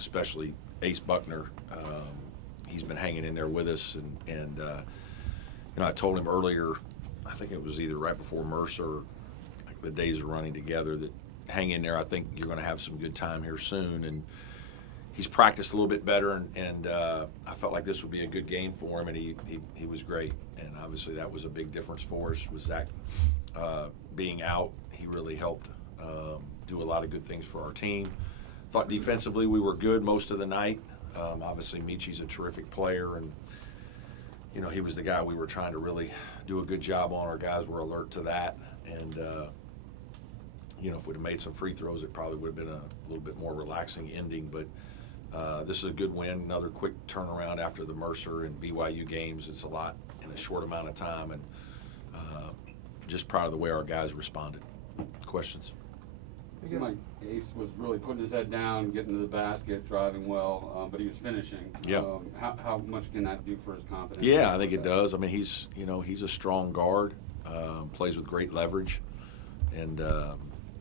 especially Ace Buckner. He's been hanging in there with us, and I told him earlier, I think it was either right before Mercer, like the days are running together, that hang in there. I think you're going to have some good time here soon. And he's practiced a little bit better, and I felt like this would be a good game for him, and he was great. And obviously that was a big difference for us, was Zach being out. He really helped do a lot of good things for our team. Thought defensively we were good most of the night. Obviously Michi's a terrific player, and he was the guy we were trying to really do a good job on. Our guys were alert to that, and if we'd have made some free throws, it probably would have been a little bit more relaxing ending. But this is a good win, another quick turnaround after the Mercer and BYU games. It's a lot in a short amount of time, and just proud of the way our guys responded. Questions? It seemed like Ace was really putting his head down, getting to the basket, driving well, but he was finishing. Yeah. How much can that do for his confidence? Yeah, I think it does. I mean, he's a strong guard, plays with great leverage, and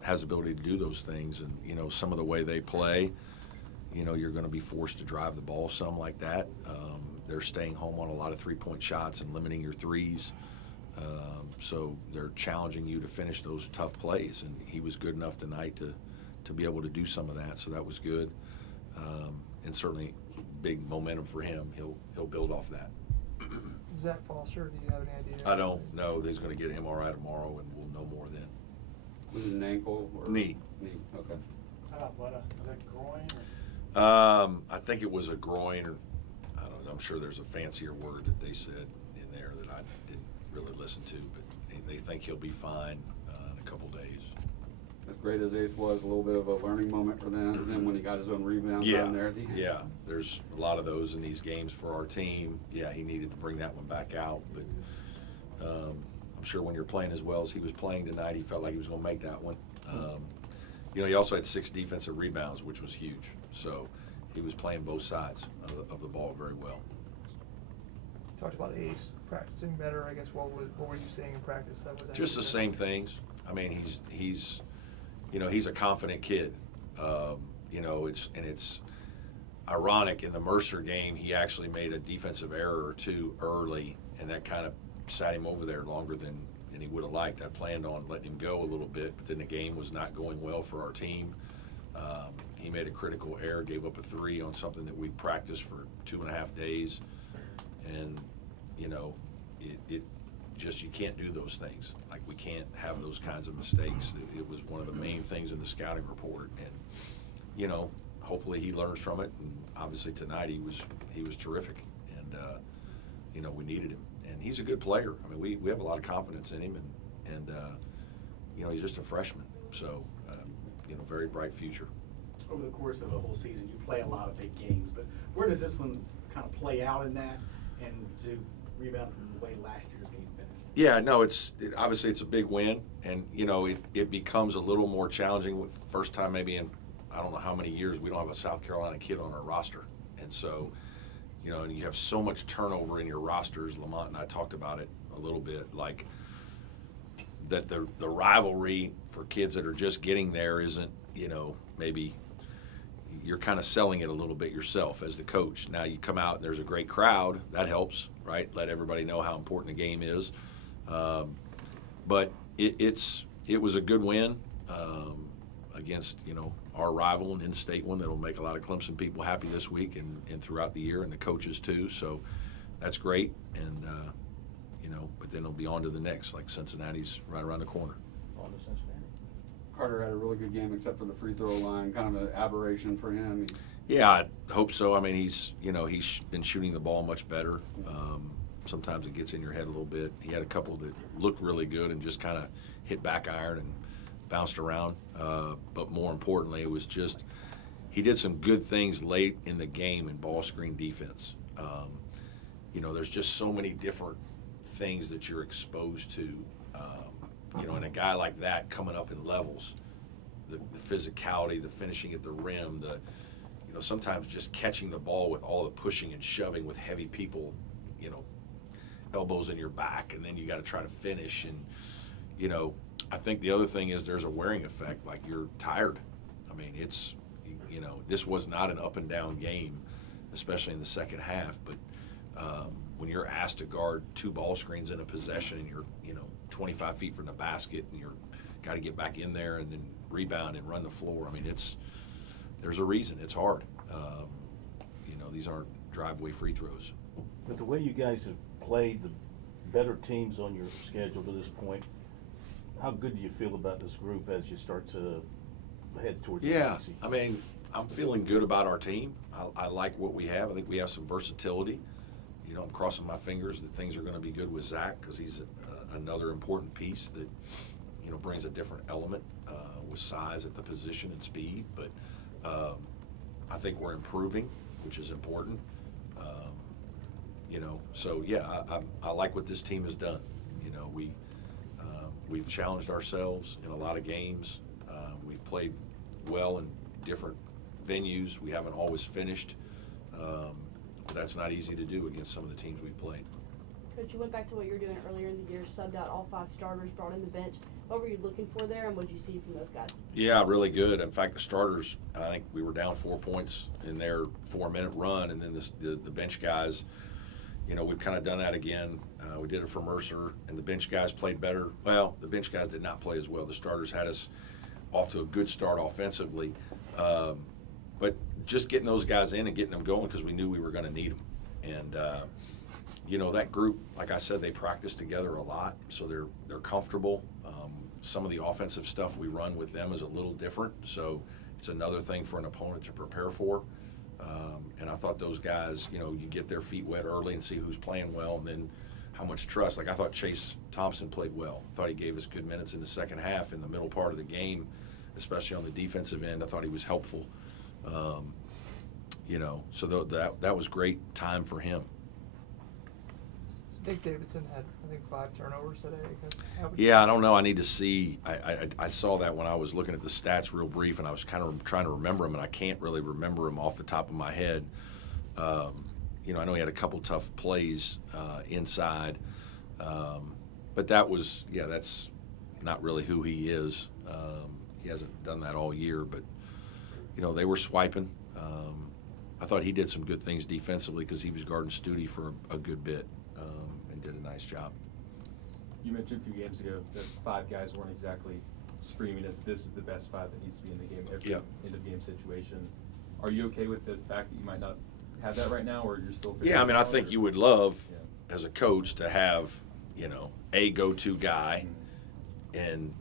has the ability to do those things. And some of the way they play, you're going to be forced to drive the ball some like that. They're staying home on a lot of three-point shots and limiting your threes. So they're challenging you to finish those tough plays, and he was good enough tonight to be able to do some of that. So that was good, and certainly big momentum for him. He'll build off that. Zach Foster, do you have any idea? I don't know. He's going to get an MRI tomorrow, and we'll know more then. Was it an ankle or knee? Knee. Okay. How about was that groin? Or? I think it was a groin, or I don't know. I'm sure there's a fancier word that they said in there that I didn't really listen to, but they think he'll be fine in a couple days. As great as Ace was, a little bit of a learning moment for them. And then when he got his own rebound down there at the end. Yeah, there's a lot of those in these games for our team. Yeah, he needed to bring that one back out, but I'm sure when you're playing as well as he was playing tonight, he felt like he was going to make that one. He also had 6 defensive rebounds, which was huge. So he was playing both sides of the ball very well. Talked about Ace practicing better. I guess what were you saying in practice? Just the same things. I mean, he's a confident kid. It's ironic, in the Mercer game, he actually made a defensive error or two early, and that kind of sat him over there longer than he would have liked. I planned on letting him go a little bit, but then the game was not going well for our team. He made a critical error, gave up a 3 on something that we practiced for 2.5 days, and it just, you can't do those things. Like, we can't have those kinds of mistakes. It was one of the main things in the scouting report, and hopefully he learns from it. And obviously tonight he was terrific, and we needed him, and he's a good player. I mean, we have a lot of confidence in him, and he's just a freshman, so very bright future. Over the course of the whole season, you play a lot of big games, but where does this one kind of play out in that, and to rebound from the way last year's game finished? Yeah, no, obviously it's a big win, and it becomes a little more challenging with first time maybe in I don't know how many years we don't have a South Carolina kid on our roster, and so and you have so much turnover in your rosters. Lamont and I talked about it a little bit, like that the rivalry for kids that are just getting there isn't, maybe you're kind of selling it a little bit yourself as the coach. Now you come out and there's a great crowd, that helps, right? Let everybody know how important the game is. But it was a good win against our rival, an in-state one that'll make a lot of Clemson people happy this week and throughout the year, and the coaches too. So that's great, and but then it'll be on to the next. Like Cincinnati's right around the corner. On to Cincinnati. Carter had a really good game except for the free throw line, kind of an aberration for him. Yeah, I hope so. I mean, he's been shooting the ball much better. Sometimes it gets in your head a little bit. He had a couple that looked really good and just kind of hit back iron and bounced around. But more importantly, it was just he did some good things late in the game in ball screen defense. There's just so many different things that you're exposed to. And a guy like that coming up in levels, the physicality, the finishing at the rim, sometimes just catching the ball with all the pushing and shoving with heavy people, elbows in your back, and then you got to try to finish. And, I think the other thing is there's a wearing effect. Like, you're tired. I mean, You know, this was not an up and down game, especially in the second half. But when you're asked to guard 2 ball screens in a possession and you're, 25 feet from the basket and you're got to get back in there and then rebound and run the floor. I mean, there's a reason it's hard. These aren't driveway free throws. But the way you guys have played the better teams on your schedule to this point, how good do you feel about this group as you start to head towards the SEC? I mean, I'm feeling good about our team. I like what we have. I think we have some versatility. I'm crossing my fingers that things are going to be good with Zach because he's another important piece that, brings a different element with size at the position and speed. But I think we're improving, which is important. So yeah, I like what this team has done. We've challenged ourselves in a lot of games. We've played well in different venues. We haven't always finished. But that's not easy to do against some of the teams we've played. Coach, you went back to what you were doing earlier in the year, subbed out all 5 starters, brought in the bench. What were you looking for there, and what did you see from those guys? Yeah, really good. In fact, the starters, I think we were down 4 points in their 4-minute run, and then the bench guys, we've kind of done that again. We did it for Mercer, and the bench guys played better. Well, the bench guys did not play as well. The starters had us off to a good start offensively. But just getting those guys in and getting them going because we knew we were going to need them. And, that group, like I said, they practice together a lot, so they're comfortable. Some of the offensive stuff we run with them is a little different, so it's another thing for an opponent to prepare for. And I thought those guys, you get their feet wet early and see who's playing well and then how much trust. Like I thought Chase Thompson played well. I thought he gave us good minutes in the second half in the middle part of the game, especially on the defensive end. I thought he was helpful. So that was great time for him. Nick Davidson had, I think, 5 turnovers today. Yeah, I don't know. I need to see. I saw that when I was looking at the stats real brief, and I was kind of trying to remember him, and I can't really remember him off the top of my head. I know he had a couple tough plays inside, but that's not really who he is. He hasn't done that all year, but they were swiping. I thought he did some good things defensively because he was guarding Studi for a good bit and did a nice job. You mentioned a few games ago that 5 guys weren't exactly screaming as this is the best 5 that needs to be in the game every end-of-game situation. Are you okay with the fact that you might not have that right now, or you're still figuring I mean, I think you would love, Yeah. as a coach, to have, a go-to guy and,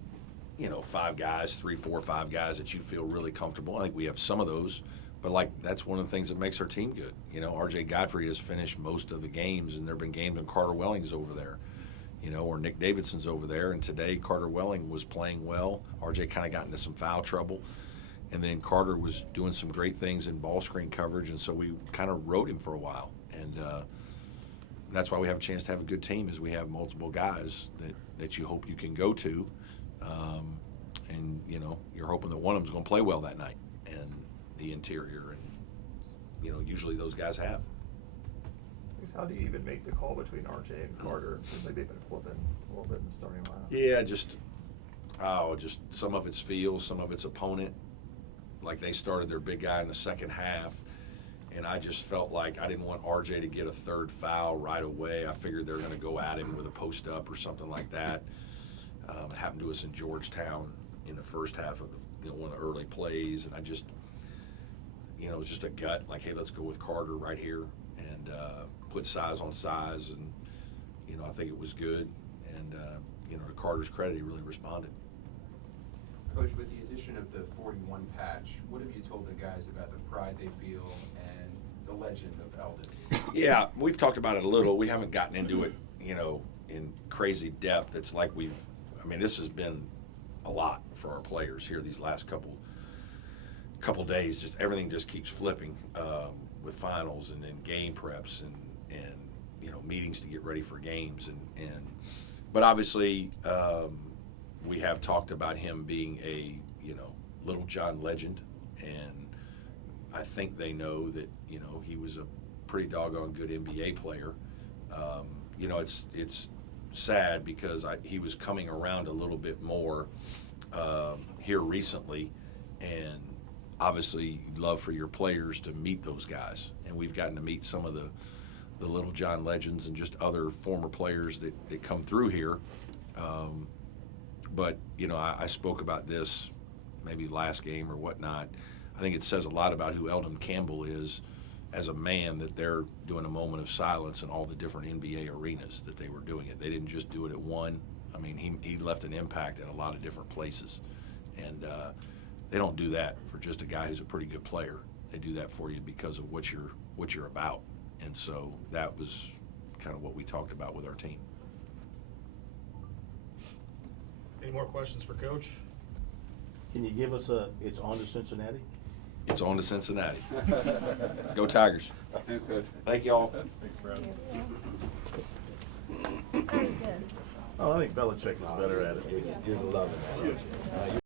5 guys, 3, 4, 5 guys that you feel really comfortable. I think we have some of those, but that's one of the things that makes our team good. R.J. Godfrey has finished most of the games, and there have been games when Carter Welling's over there, or Nick Davidson's over there. And today Carter Welling was playing well. R.J. kind of got into some foul trouble, and then Carter was doing some great things in ball screen coverage, and so we kind of rode him for a while. And that's why we have a chance to have a good team, is we have multiple guys that you hope you can go to. And you're hoping that one of them's going to play well that night, and the interior, and usually those guys have. How do you even make the call between RJ and Carter? Since they've been flipping a little bit in the starting lineup. Yeah, just some of it's feel, some of it's opponent. Like they started their big guy in the second half, and I just felt like I didn't want RJ to get a 3rd foul right away. I figured they were going to go at him with a post up or something like that. It happened to us in Georgetown in the first half of one of the early plays, and I just, it was just a gut, like, hey, let's go with Carter right here and put size on size, and I think it was good, and to Carter's credit, he really responded. Coach, with the addition of the 41 patch, what have you told the guys about the pride they feel and the legend of Eldon? Yeah, we've talked about it a little. We haven't gotten into it, in crazy depth. It's like this has been a lot for our players here these last couple days. Just everything just keeps flipping with finals and then game preps and meetings to get ready for games but obviously we have talked about him being a Little John legend, and I think they know that he was a pretty doggone good NBA player. It's sad because he was coming around a little bit more here recently, and obviously you'd love for your players to meet those guys, and we've gotten to meet some of the Little John legends and just other former players that come through here. But, you know, I spoke about this maybe last game or whatnot. I think it says a lot about who Eldon Campbell is as a man, that they're doing a moment of silence in all the different NBA arenas that they were doing it. They didn't just do it at one. I mean, he left an impact in a lot of different places. And they don't do that for just a guy who's a pretty good player. They do that for you because of what you're about. And so that was kind of what we talked about with our team. Any more questions for Coach? Can you give us it's on to Cincinnati? It's on to Cincinnati. Go Tigers. Thanks, Coach. Thank you all. Thanks, Brad. Very good. Oh, I think Belichick was better at it. You just didn't love it.